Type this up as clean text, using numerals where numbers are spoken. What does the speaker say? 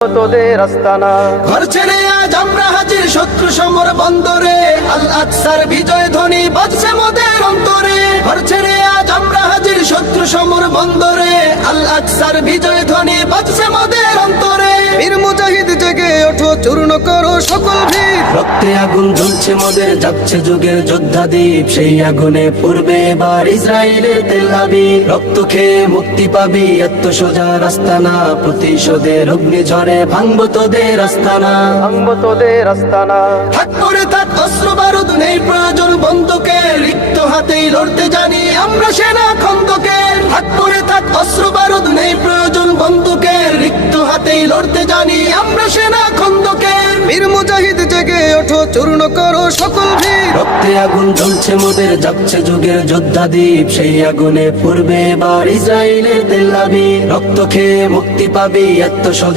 তোদের আস্তানা। ঘর ছেড়ে আজ আমরা হাজির শত্রু সমর বন্দরে, আল আকসার বিজয় ধ্বনি বাজছে মোদের অন্তরে। ঘর ছেড়ে আজ আমরা হাজির শত্রু সমর বন্দরে, আল আকসার বিজয় ধ্বনি বাজছে মোদের অন্তরে। বীর মুজাহিদ জেগে ওঠো, চূর্ণ করো সকল ভিড়। রক্তে আগুন জ্বলছে মোদের, যাচ্ছে যুগের যোদ্ধা দ্বীপ। সেই আগুনে পূর্বে এবার ইসরায়েলের তেল আবিব। রক্ত খেয়ে মুক্তি পাবি, এত সোজা রাস্তা না। প্রতিশোধের অগ্নি ঝরে ভাঙবো তোদের আস্তানা। ভাঙবো তোদের আস্তানা। হাত করে থাক অস্ত্র বারুদ, নেই প্রয়োজন বন্দুকের। রিক্ত হাতেই লড়তে জানি আমরা সেনা খন্দকের। হাত করে থাক অস্ত্র বারুদ, নেই প্রয়োজন বন্দুকের। রিক্ত হাতেই লড়তে জানি আমরা সেনা খন্দকের। বীর মুজাহিদ জেগে ওঠো, চূর্ণ করো সকল ভিড়। রক্তে আগুন জ্বলছে মোদের, যাচ্ছে যুগের যোদ্ধা দ্বীপ। সেই আগুনে পূর্বে এবার ইসরায়েলের তেল আবিব। রক্ত খেয়ে মুক্তি পাবি, এত সোজা